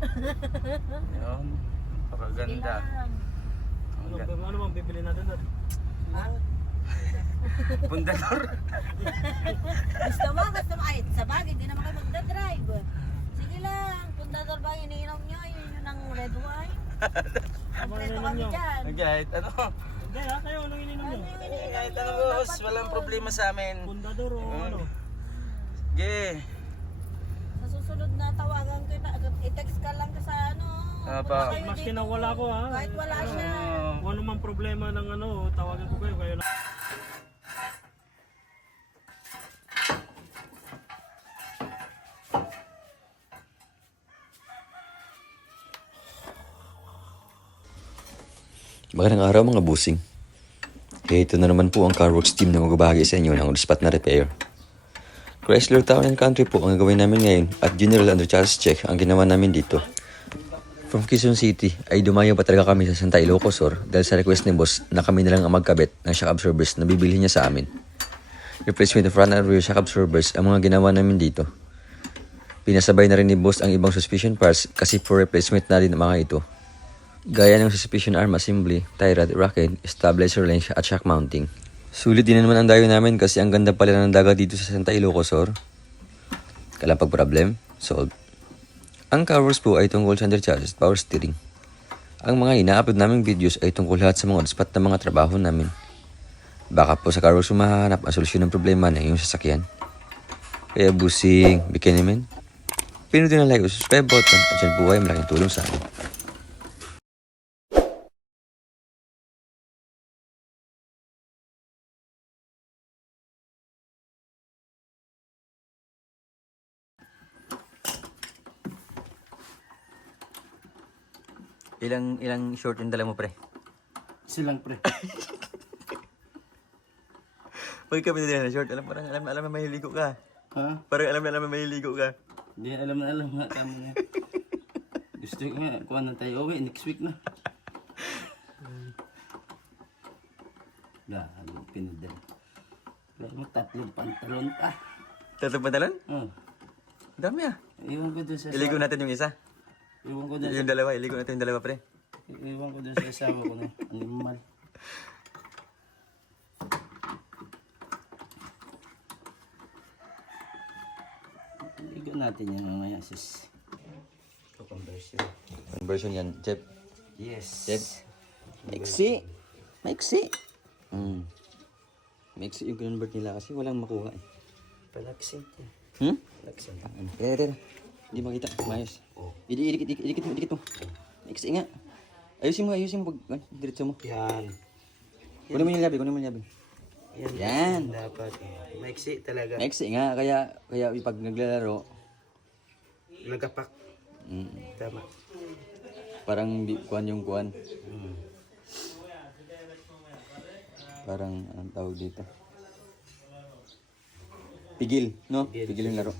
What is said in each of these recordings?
Yun. Napakaganda. Ano bang bibili natin doon? Ha? Pundador. Gusto mo? Ay, sa bagay, hindi naman kayo magdadrive. Sige lang, pundador ba yung iniinom nyo? Yun ang red wine. Kompleto kami dyan. Kahit ano. Hindi ha, kayo anong ininom nyo? Kahit ano boss, walang problema sa amin. Pundador o ano? Sige. Sa susunod na tawagan ko, i-text ka lang sa ano. Apa. Maski na wala ko ha. Kahit wala siya. Kung ano mang problema ng ano, tawagan ko kayo na. Magandang araw mga busing. Ito na naman po ang Carworks team na magbabahagi sa inyo ng on-spot na repair. Chrysler Town and Country po ang gagawin namin ngayon at General under Charles check ang ginawa namin dito. From Quezon City ay dumayo pa talaga kami sa Santa Ilocos Sur dahil sa request ni boss na kami na lang ang magkabit ng shock absorbers na bibili niya sa amin. Replacement of front and rear shock absorbers ang mga ginawa namin dito. Pinasabay na rin ni boss ang ibang suspension parts kasi for replacement na din ang mga ito. Gaya ng suspension arm assembly, tie rod, rocket, stabilizer length at shock mounting. Sulit din naman ang dayo namin kasi ang ganda pala ng dagat dito sa Santa Ilocos Sur. Kalapag problem, solved. Ang Carworks po ay tungkol sa under chassis at power steering. Ang mga ina-upload naming videos ay tungkol lahat sa mga on-spot na mga trabaho namin. Baka po sa Carworks mahanap ang solusyon ng problema ng iyong sasakyan. Kaya busing, bikini men. Pinutin ang like o subscribe button at dyan po ay malaking tulong sa akin. Ilang short yung dala mo, pre? Silang pre. Pag ka pinadala na short, alam na mahiligo ka. Ha? Parang alam na mahiligo ka. Hindi alam nga kami nga. Gusto ko nga, kuha na tayo uwi next week na. Ano pinadala. Pero mo tatlong pantalon pa. Tatlong pantalon? Oh. Dami ah. Iwan ko dun sa Iligo natin yung isa. Iwan ko dun Yung dalawa, iligo natin yung dalawa, pre. Iwan ko dun sa asawa ko na. Animal. Iligo natin yung mamaya sis. Conversion. Conversion yan, Chep. Yes. Chep. Maiksi. Maiksi yung convert nila kasi walang makuha eh. Palaksin. Palaksin. Tera. Hindi makita. Mayos. Idikit mo. Maiksi nga. Ayusin mo. Diretso mo. Yan. Kunin mo yung labi. Yan. Dapat. Maiksi talaga. Maiksi nga. Kaya pag naglalaro, Nagapak. Tama. parang kuan yung kuan. Parang anong tawag dito? Pigil, no? Pigil yung laro.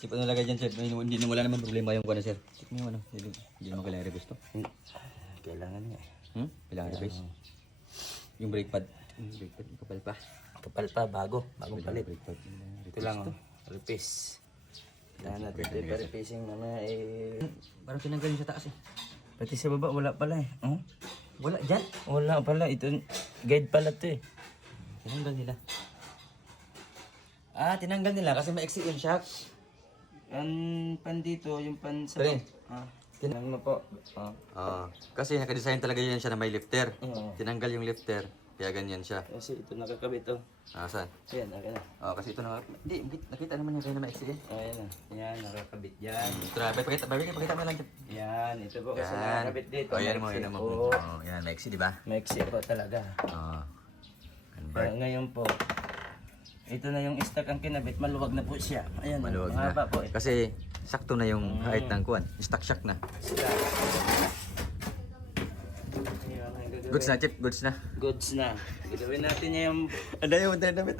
Chip, ano lagay dyan, Chip? Hindi wala naman problema yung kuwan, sir. Chip mo yung ano. Hindi naman kailangan request to. Kailangan nga. Kailangan request. Yung brake pad. Kapal pa. Kapal pa, bagong palit. Brake pad. Ito lang, repace. Kailangan natin ito pa-repacing mamaya Parang tinanggal yung sa taas eh. Pati sa baba, wala pala eh. Oh? Wala, dyan. Wala pala, ito guide pala ito eh. Tinanggal nila. Tinanggal nila kasi ma-exit yung shock. Ang pan dito, yung pan sa Pre. Tinanggal mo po. Kasi nakadesign talaga yan siya na may lifter. Oo. Tinanggal yung lifter. Kaya ganyan siya. Kasi ito nakakabit oh. Saan? Ayan, akin na. Kasi ito na. Hindi, nakita naman yung kayo na ma-exit eh. Ayan na. Yan, nakakabit yan. Pakita mo lang. Yan, ito po kasi Yan. nakakabit dito. Yan mo. Oo. Yan, ma-exit, di ba? Maiksi po talaga. Ganda. Kaya ngayon po, ito na yung stock ang kinabit, maluwag na po siya. Ayan, Maluwag na. mahaba po eh. Kasi sakto na yung height ng kuwan. Stock na. Ayan, ang gagawin. Goods na, Chip. Goods na. Goods na. Gagawin natin niya yung... Ang dami mo tayo damit.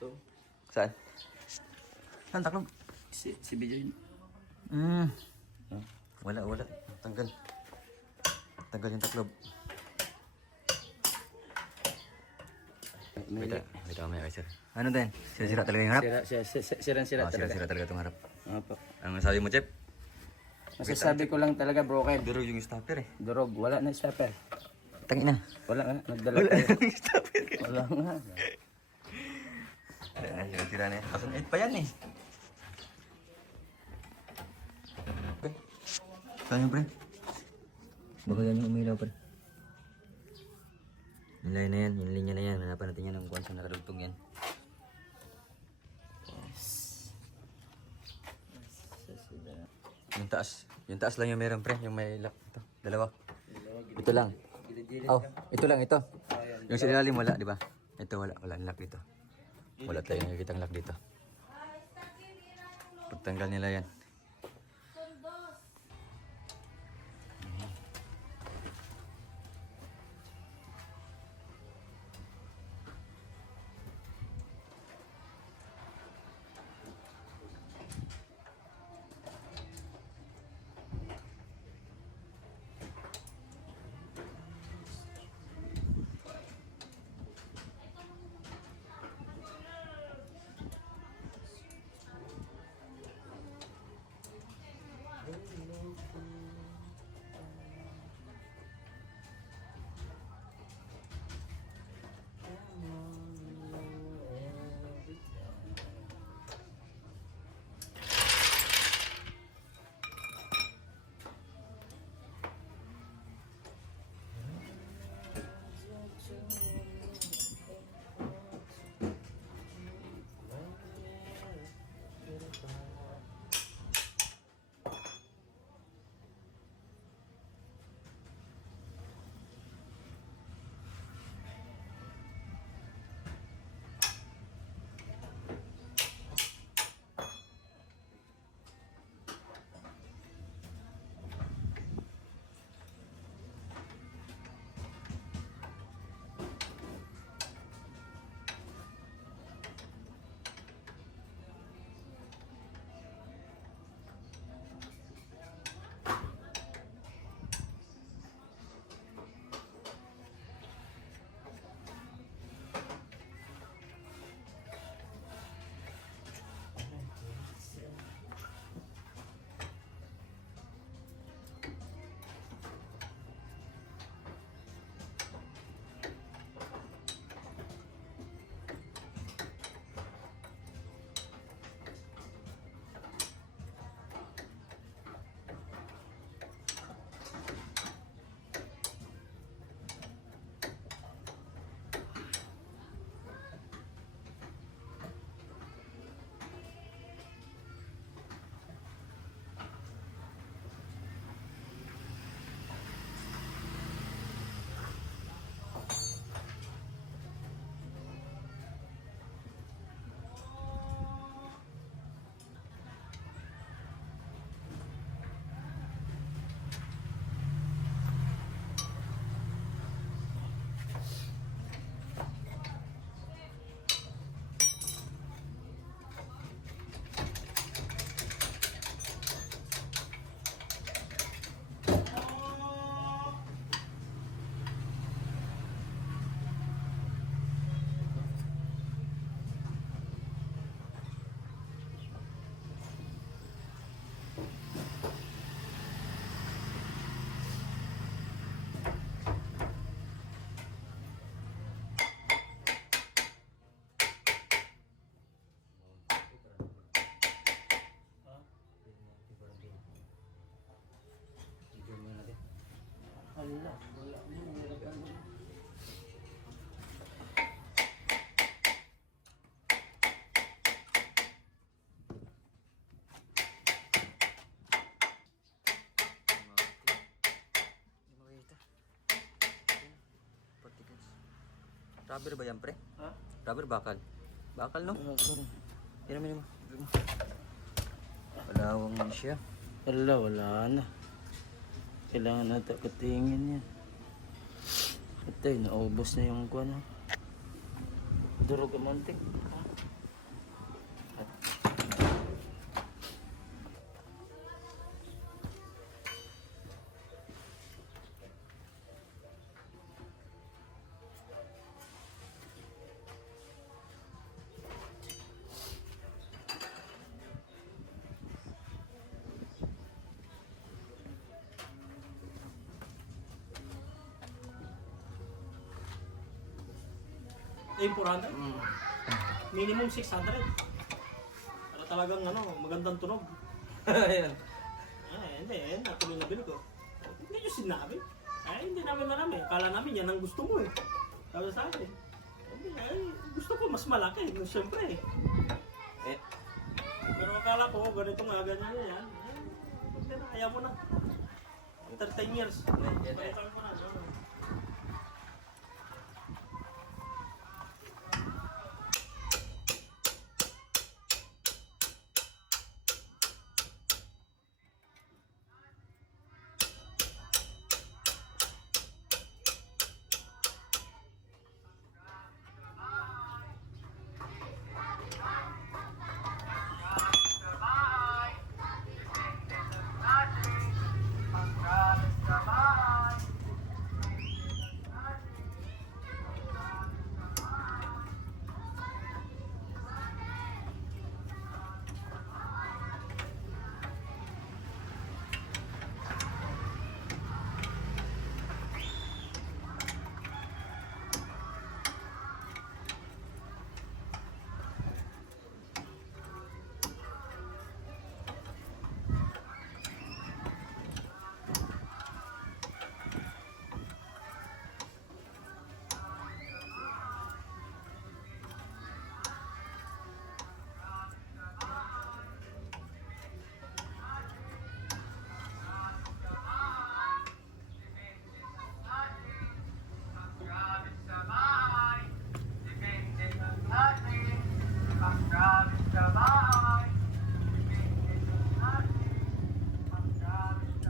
So, Saan? Saan taklob? si Bijoy. Wala. Tanggal yung taklob. Wait lang, may sir. Ano din? Sira talaga yung harap? Sira talaga. Sira talaga itong harap. Opo. Ang sabi mo, Chip? Masasabi ko lang talaga broken. Durog yung stopper eh. Durog, wala na stopper. Tangin na. Wala nga, nagdala tayo. yung stopper. Wala nga. Sira na eh. 2008 pa yan eh. Okay. Saan yung pre? Baka yan yung umilaw pre. Yung line na yan, yung linya na yan. Hanapan natin yan ng kung saan nakadugtong yan. Yung taas lang yung meron pre, yung may lock ito. Dalawa. Ito lang. Oh, ito lang ito. Yung sa ilalim wala, di ba? Ito wala ang lock dito. Wala tayong nakikita ang lock dito. Pagtanggal nila yan. Rubber ba yan, pre? Ha? Rubber bakal. Bakal, no? Sorry. Tira mo. Palawang na siya. Wala na. Kailangan natin katingin yan. Atay, naubos na yung kuwan. Durog ang mantik. Yung 400? Minimum 600. Para talagang magandang tunog. Ayan. Hindi, natuloy na bili ko. Hindi nyo sinabi. Hindi namin alam eh. Kala namin yan ang gusto mo eh. Sabi sa akin. Gusto ko mas malaki. Siyempre eh. Pero akala ko, ganito nga, ganyan na yan. Hindi na, ayaw mo na. After 10 years. Balikan mo na.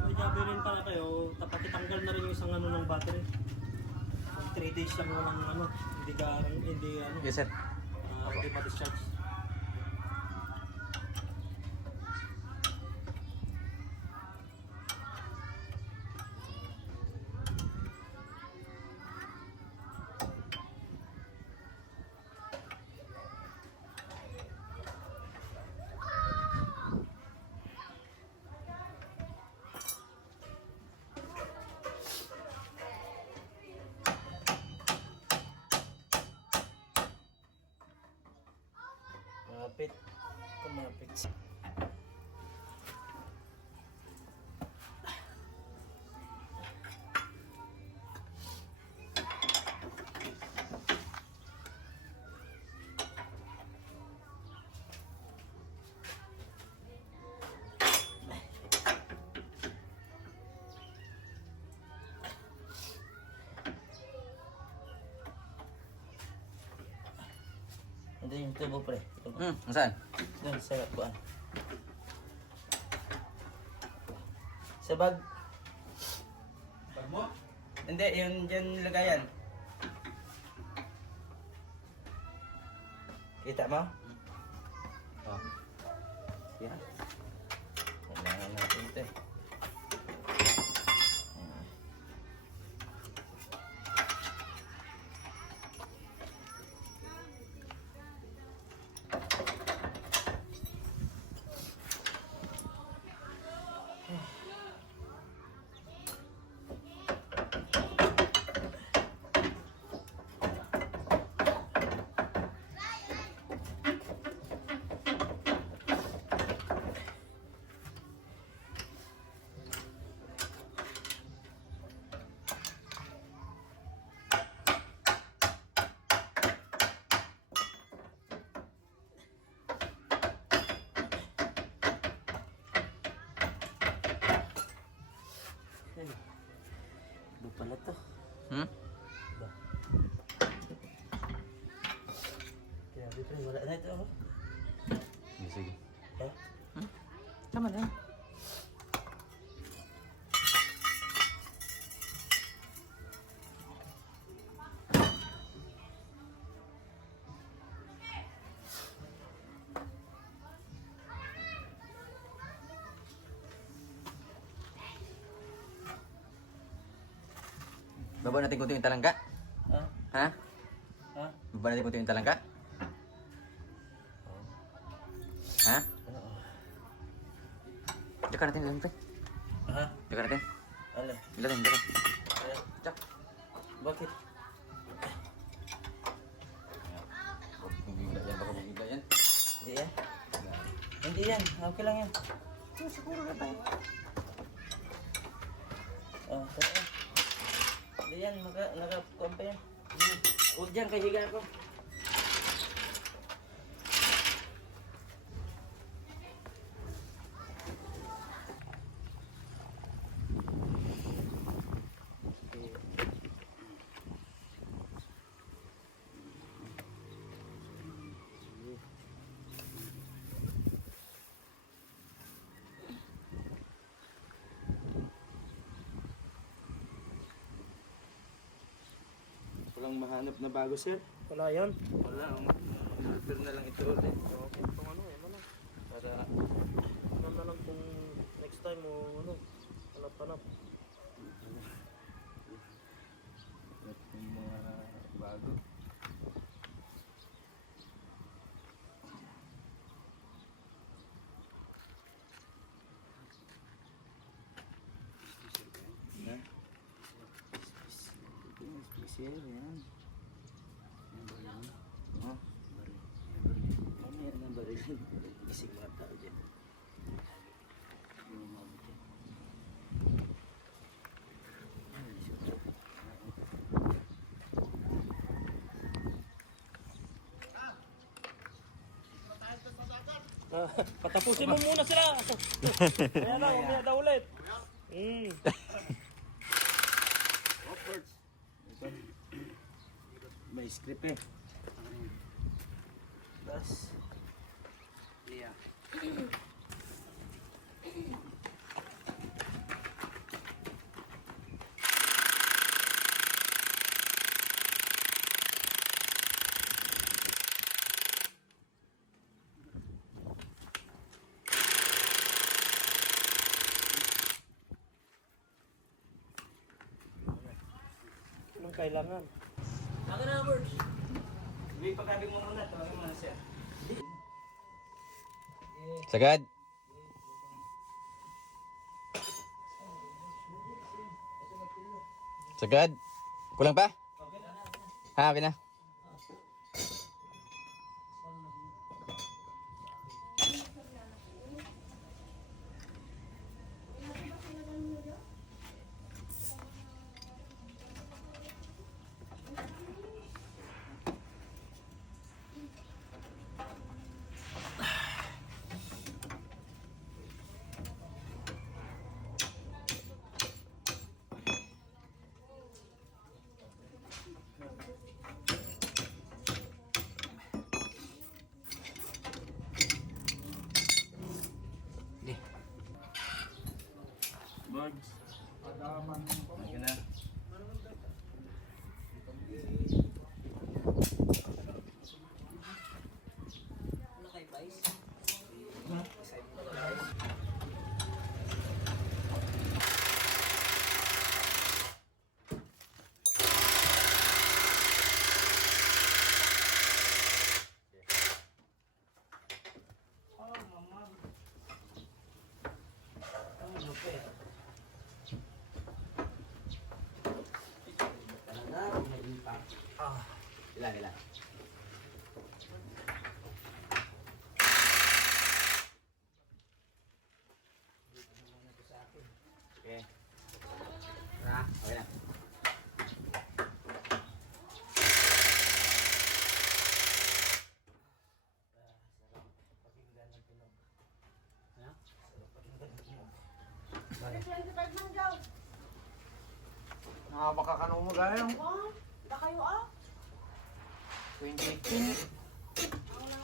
May gabi rin pala kayo, tapakitanggal na rin yung isang ng battery. 3 days lang walang hindi Yes, sir. hindi pa discharge. Kumapit. Ito yung tubo, pre. Saan? Doon sa kuan. Sa bag. Bag mo? Hindi, yun dyan nilagayan. Kita mo? Oh. Yan. Kailangan natin ito eh. Ano pala to? Hmm? Ba? wala na ito. Sige. Ha? Tama na. Baba natin kunti yung talangka. Ha? Ha? Ha? Baba natin kunti yung talangka. Ha? Oo. Diyan natin ilagay. Ha? Diyan natin. Ala. Ilagay, diyan. Ala. Diyan. Bakit? Bumigla yan, baka bumigla yan. Hindi yan. Hindi yan. Okay lang yan. Siguro na tayo. Oh, tara. Hindi yan. Nakakuha pa yan. Huwag dyan, kay higa ako. Walang mahanap na bago, sir. Wala yan. Wala. Repair na lang ito ulit. Okay, kung ano, yan na lang. Para Ano na lang kung next time mo, ano, hanap-hanap. yung mga bago. Na? Ito yung special yan. Yan ba yun? Ha? Ano yan ang baril? Isig mga tao dyan. Yung mga dyan. Patapusin mo muna sila. Kaya na, umaya daw ulit. Upwards. Ito. May script eh. Bas. Yeah. Anong kailangan? Ako na, Birds. May pagkabig mo muna. Tawagin mo na siya. Sagad. Sagad. Kulang pa? Ha, okay na. Birds. Okay na. Ano kay Vice? Ilan, ilan. Okay. Nah, okay na. Nakapakakano mo gaya. Ba kayo ah? 2018. Ang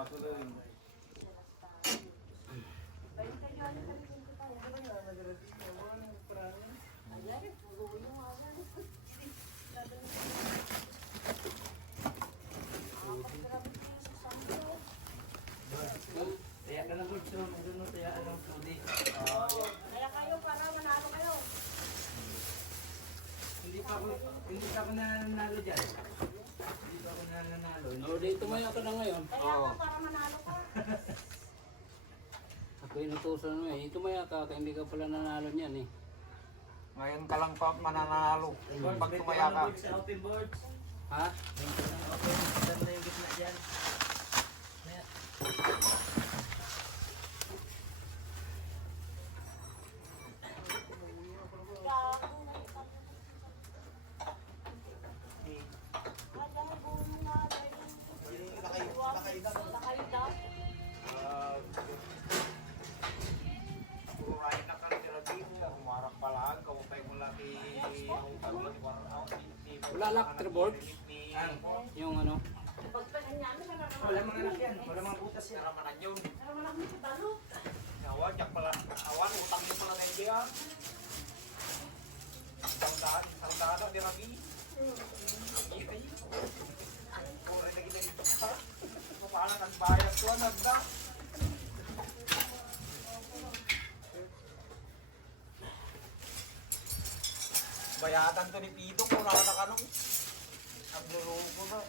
Baso din. Kaya ka na good so, meron no kaya anong Rudy. Kaya kayo para manalo kayo. Hindi pa ako nanalo diyan. Hindi pa ako nanalo. O, di tumaya ka na ngayon. Kaya ka para manalo ka. Ako inutusan mo eh. Tumaya ka, kaya hindi ka pala nanalo niyan eh. Ngayon ka lang pa mananalo. Pag tumaya ka. Sa open boards. Ha? Open, ganda yung gitna diyan. Lakay daw. Kurai na ka nila dito. Humarap pala. Kawapay mo laki. Wala electric yung ano. Wala mga anak yan. Wala mga butas yan. Para manan yun. Pero malaki si Balo. Awan, yak pala. Awan, utang mo pala na diyan. Isang daan na diragi. Kurai na ginagita. Mukha ng bayad ko. Nagda. Bayatan to ni Pito kung nakakanong. Ang lulong ko na.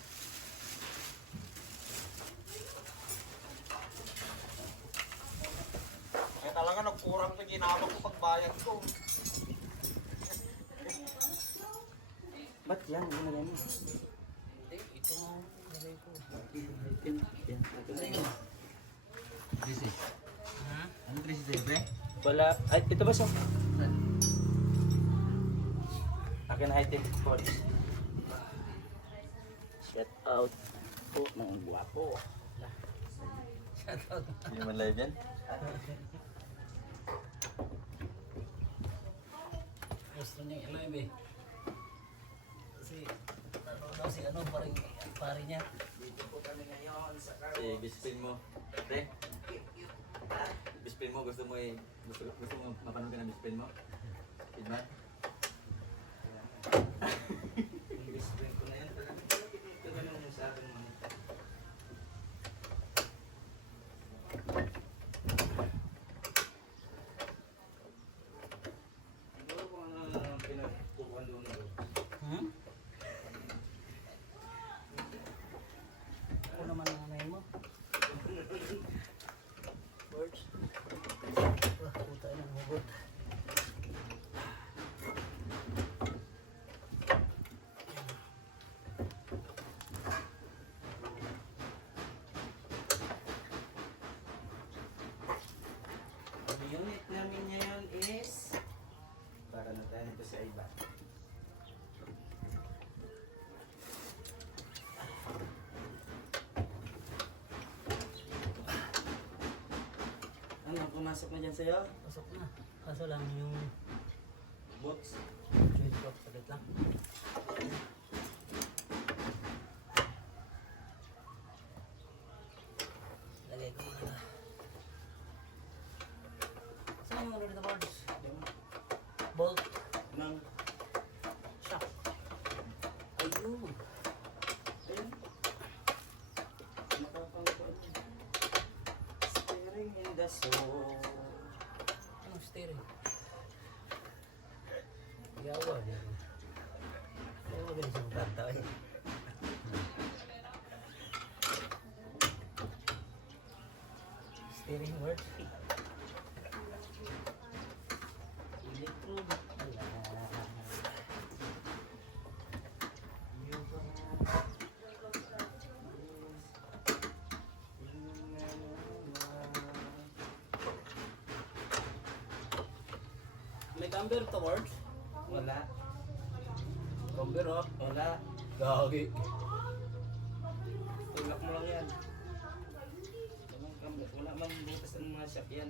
Kaya talaga nagkurang sa ginamang ko pagbayad ko. Ba't yan? Ano yan? Ito nga. Nalay ko. This is. Ha? Ano 37? Wala. Ay, ito ba siya? Akin na item polish. Shout out po mga guwapo. Hindi naman live yan. Gusto niya i-live eh. Kasi, ano daw si ano, parang pare niya. Dito po kami ngayon sa car. Si bispin mo. Pre? Bispin mo, gusto mo mapanood ka ng bispin mo? Kidman? English friend ko na yan. Ito ganun yung sa akin mo. Ano ko ang pinagpukuhan doon doon? Hmm? Ako naman ang nanay mo. Birds? Wah, puta na hugot. Ang unit namin ngayon is para na tayo nito sa iba. Ano, pumasok na dyan sa'yo? Pasok na. Kaso lang yung Box. joint lock saglit lang. Lagay ko muna. Saan yung ano dito, boards? Bolt. Nang, Shock. Ayun. ayun. Nakapangkot. Steering in the soul. Anong steering? Yawa. Ayaw mo ganun sa kanta eh. Steering word. Electronic. May camber to words? Wala. Camber oh. Wala. Gagi. Tulak mo lang yan. Wala mang butas ng mga shop yan.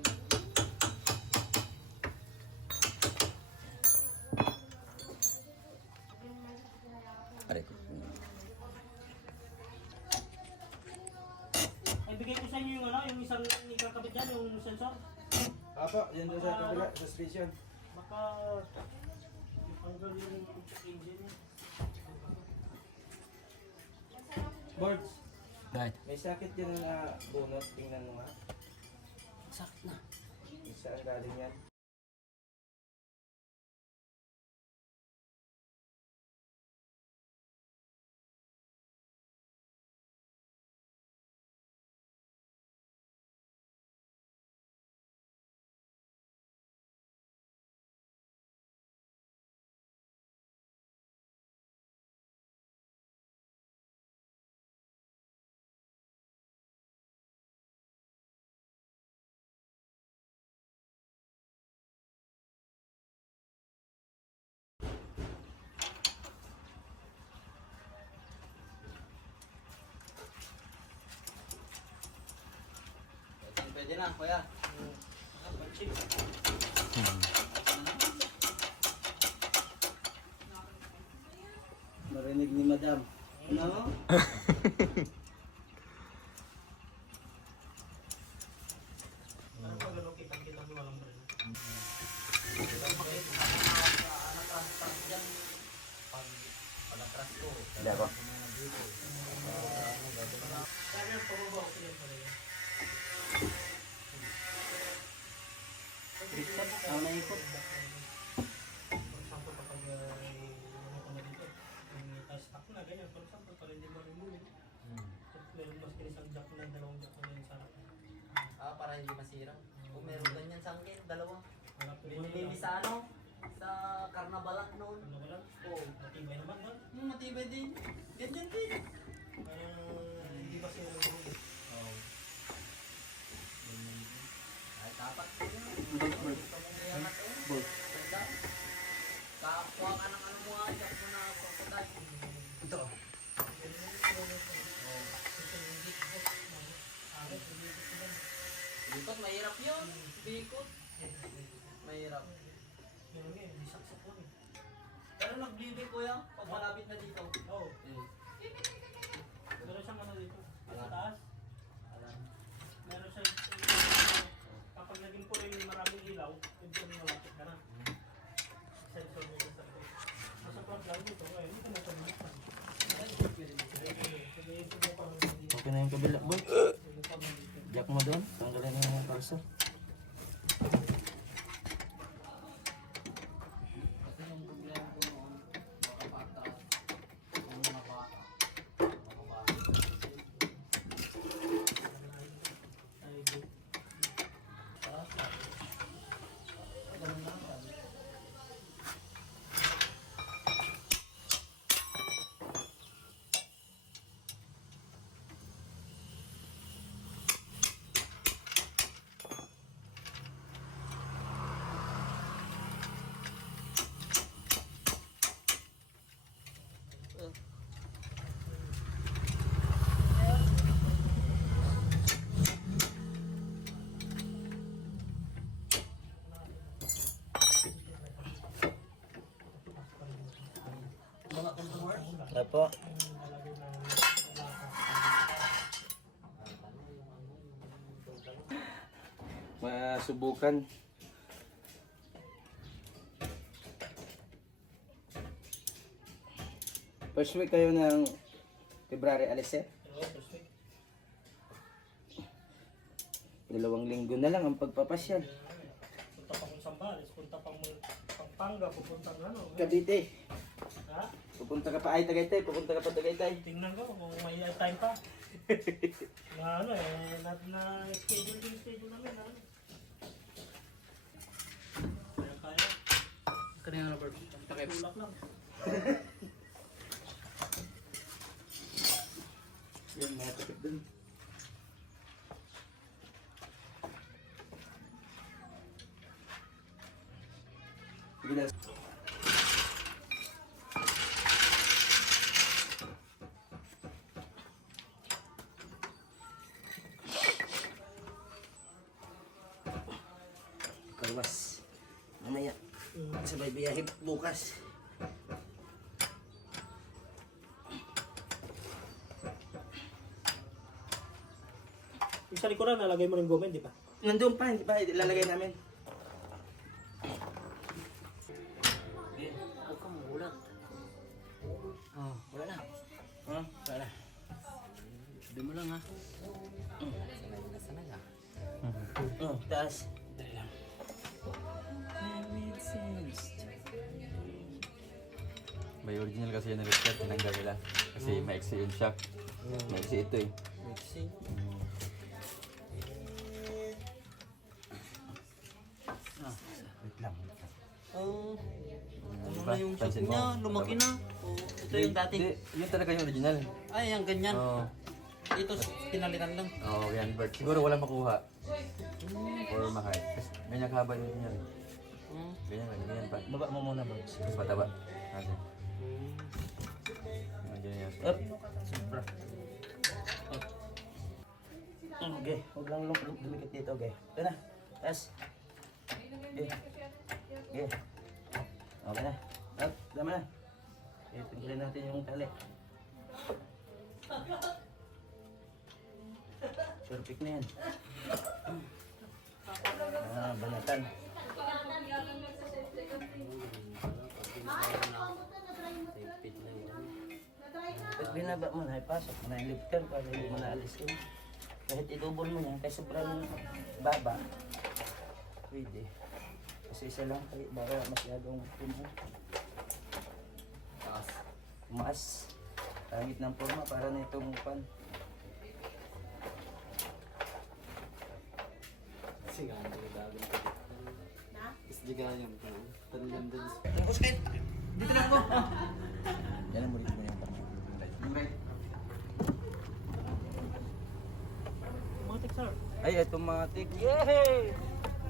Aray ko. Ay, bigay po, yan doon sa kabila, suspension. Baka hanggang yung engine niya. Boards, Right. may sakit yan na bunot, tingnan mo nga. Sakit na. Saan galing yan? Pwede na, kuya. Panchik. Narinig ni Madam. No? Parang pag ano, kitang-kitang yung walang breno. Hindi ako. Kaya yung pababa ko yan pala yan. Ako na ikot. For example, kapag ano ko na dito, yung stock na, ganyan. For example, para hindi ma-remove. Meron mas kinisang jack na, dalawang jack na yun sa harap. Para hindi masira. Kung meron ganyan sa akin, dalawa. Harap ko Binili sa ano? Sa Carnavalan noon. Ano ko lang? Oo. Matibay naman doon. Matibay din. Ganyan din. Parang hindi ba sila nag-remove? Oo. Ay, dapat ko yun. Gusto mong iangat eh. Bolt. Ganda. Kakuha ka ng ano mo nga, jack mo na crocodile. Ito. Bikot, mahirap yun. Bikot. Mahirap. Meron nga, hindi saksak lang eh. Pero nag-bleeding kuya, pag malapit na dito. Oo. Meron siyang ano dito. Sa taas. Meron siyang kapag naging po rin maraming ilaw, yung po malapit ka na. Sensor mo sa sarili. Nasa front lang dito, eh, hindi ka na ito binuksan. Okay na yung kabila, boy. Jack mo doon. Tanggalin mo yung parsa. Kasi yung problema ko noon, baka patras, yung mga bata, mga bata. Apo. Masubukan. First week kayo ng February alis eh. Dalawang linggo na lang ang pagpapasyal. Punta pa kung Sambales, punta pang Pampanga, pupunta ng ano. Cavite. Ha? Pupunta ka pa ay Tagaytay, pupunta ka pa Tagaytay. Tingnan ko kung may time pa. Na ano eh, na schedule din schedule namin na ano. Kaya. Kanina na bird. Tulak lang. Yan, mga takip dun. Bilas. Karwas. Mamaya. Sabay biyahe bukas. Yung sa likuran, nalagay mo rin gomen, di ba? Nandun pa, hindi pa ilalagay namin. Oh, wala na. Oh, wala na. Sabi mo lang ha. Sanay ka. Oh, taas. Dali lang. May original kasi yung nag-start, tinanggal nila. Kasi maiksi yung shock. Maiksi ito eh. Mixi. Ah, Wait lang. oh. Ano Diba? na yung shop Pansin mo? niya? Lumaki na. Oh, ito yung dati. Hindi, yun talaga yung original. Ay, yung ganyan. Oo. Ito, pinalitan lang. Oo, yan. But siguro walang makuha. Or mahal. Kasi ganyan kahaba yun yan. Hmm. Ganyan pa. Baba mo muna, Bugs. Mas mataba. Kasi. Ganyan yan. Up. Sobra. Okay. Huwag lang dumikit dito, okay. Ito na. Yes. Okay. Okay. Okay na. Up. Dama na. Okay, tingnan natin yung tali. Perfect na yan. Ah, banatan. Tapos binaba mo na, ipasok mo na yung lifter para hindi mo naalis yun. Kahit idubol mo yan, kahit sobrang baba, pwede. Kasi isa lang, kaya baka masyadong tumaas. Pangit ng forma para na itong pan. Sigahan ko dali. Sigahan yung tanlan din. Tungkos kayo! Dito lang ako! Yan ang mulit mo yung pan. Matik, sir. Ay, automatic. Yay!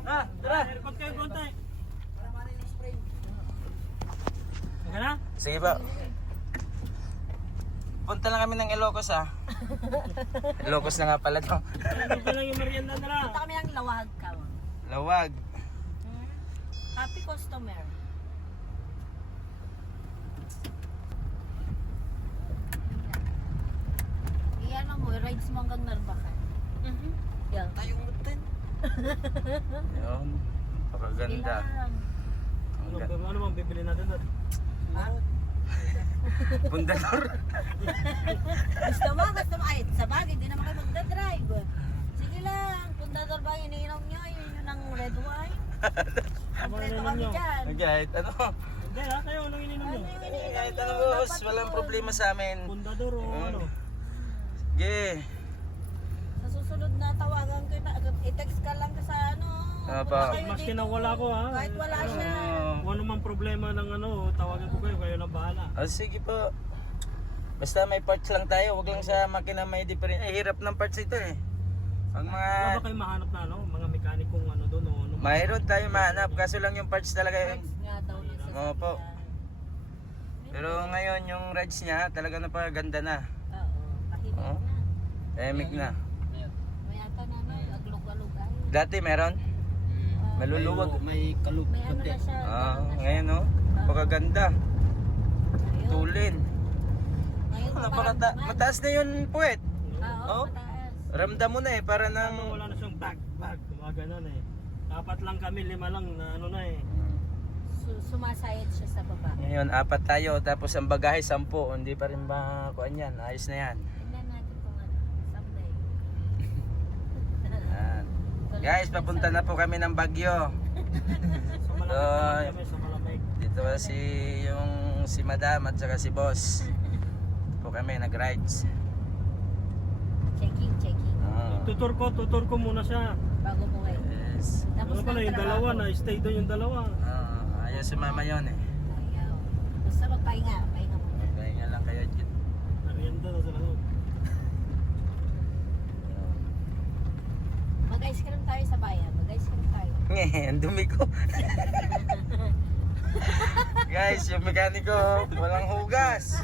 Ah, tara! Aircon kayo, konti. Okay na? Sige pa. Punta lang kami ng Ilocos ah. Ilocos na nga pala to. Ito lang yung merienda na lang. Punta kami ng Lawag ka. Lawag. Happy customer. Iyan mo, rides mo hanggang Narbacan. Yan. Tayong mutin. Yun. Pakaganda. Ano bang bibili natin doon? Bundador. Gusto mo? Ay, sa bagay, hindi naman kayo magdadrive. Sige lang, Pundador ba iniinom nyo? Yun ang red wine. Kompleto kami dyan. Kahit ano. Hindi ha, kayo anong ininom nyo? Ano yung iniinom Kahit nyo? ano boss, Dapat walang yun. problema sa amin. Pundador o ano? Sige. Sa susunod na tawagan ko, i-text ka lang sa ano. Apa. Punta kayo Maski dito. na wala ko ha. Kahit wala siya. Kung ano mang problema ng ano, tawagan ko kayo, kayo na bahala. Oh, sige po. Basta may parts lang tayo, wag lang sa makina may different. Eh, hirap ng parts ito eh. Ang mga Wala ba kayo mahanap na ano, mga mekanikong ano doon o ano? mayroon tayo mahanap, kaso lang yung parts talaga yun. Text nga daw niya sa Oo po. sasakyan. Pero ngayon yung rides niya talaga napaganda na. Oo, tahimik Oo. na. Tahimik na. May ata na no, aglog-alog ay. Dati meron, maluluwag. May kalug. May ano na siya. Ah, meron na siya. ngayon no, napakaganda. Ayun. Tulin. Ngayon, Mataas na yun puwet. Oo, Oh. mataas. Ramdam mo na eh, para Ano, nang... wala na siyang bag, mga ganun eh. Apat lang kami, 5 lang na ano na eh. Sumasayad siya sa baba. Ngayon, 4 tayo, tapos ang bagahe 10. Hindi pa rin ba kuan yan? Ayos na yan. Tingnan natin kung ano, someday. Yan. Guys, papunta na po kami ng Baguio. Sa malamig kami, sa malamig. Dito si Madam at saka si Boss. Po kami nag-rides. Checking. Tutur ko muna siya. Bago mo ngayon. Yes. Tapos Ano pala ng yung trabaho. dalawa na, stay doon yung dalawa. Ayaw si Mama yun eh. Ayaw. Basta magpahinga. Pahinga mo. Pahinga lang kayo dyan. Merienda na sa loob. Mag-ice cream tayo sa bayan. Mag-ice cream tayo. Ang dumi ko. Guys, yung mekaniko, walang hugas.